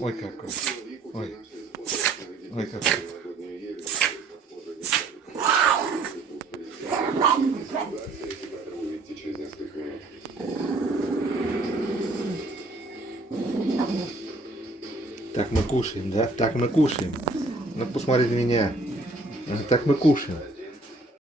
Ой, какой. Ой. Ой, какой. Так мы кушаем, да? Так мы кушаем. Ну, посмотри на меня. Так мы кушаем.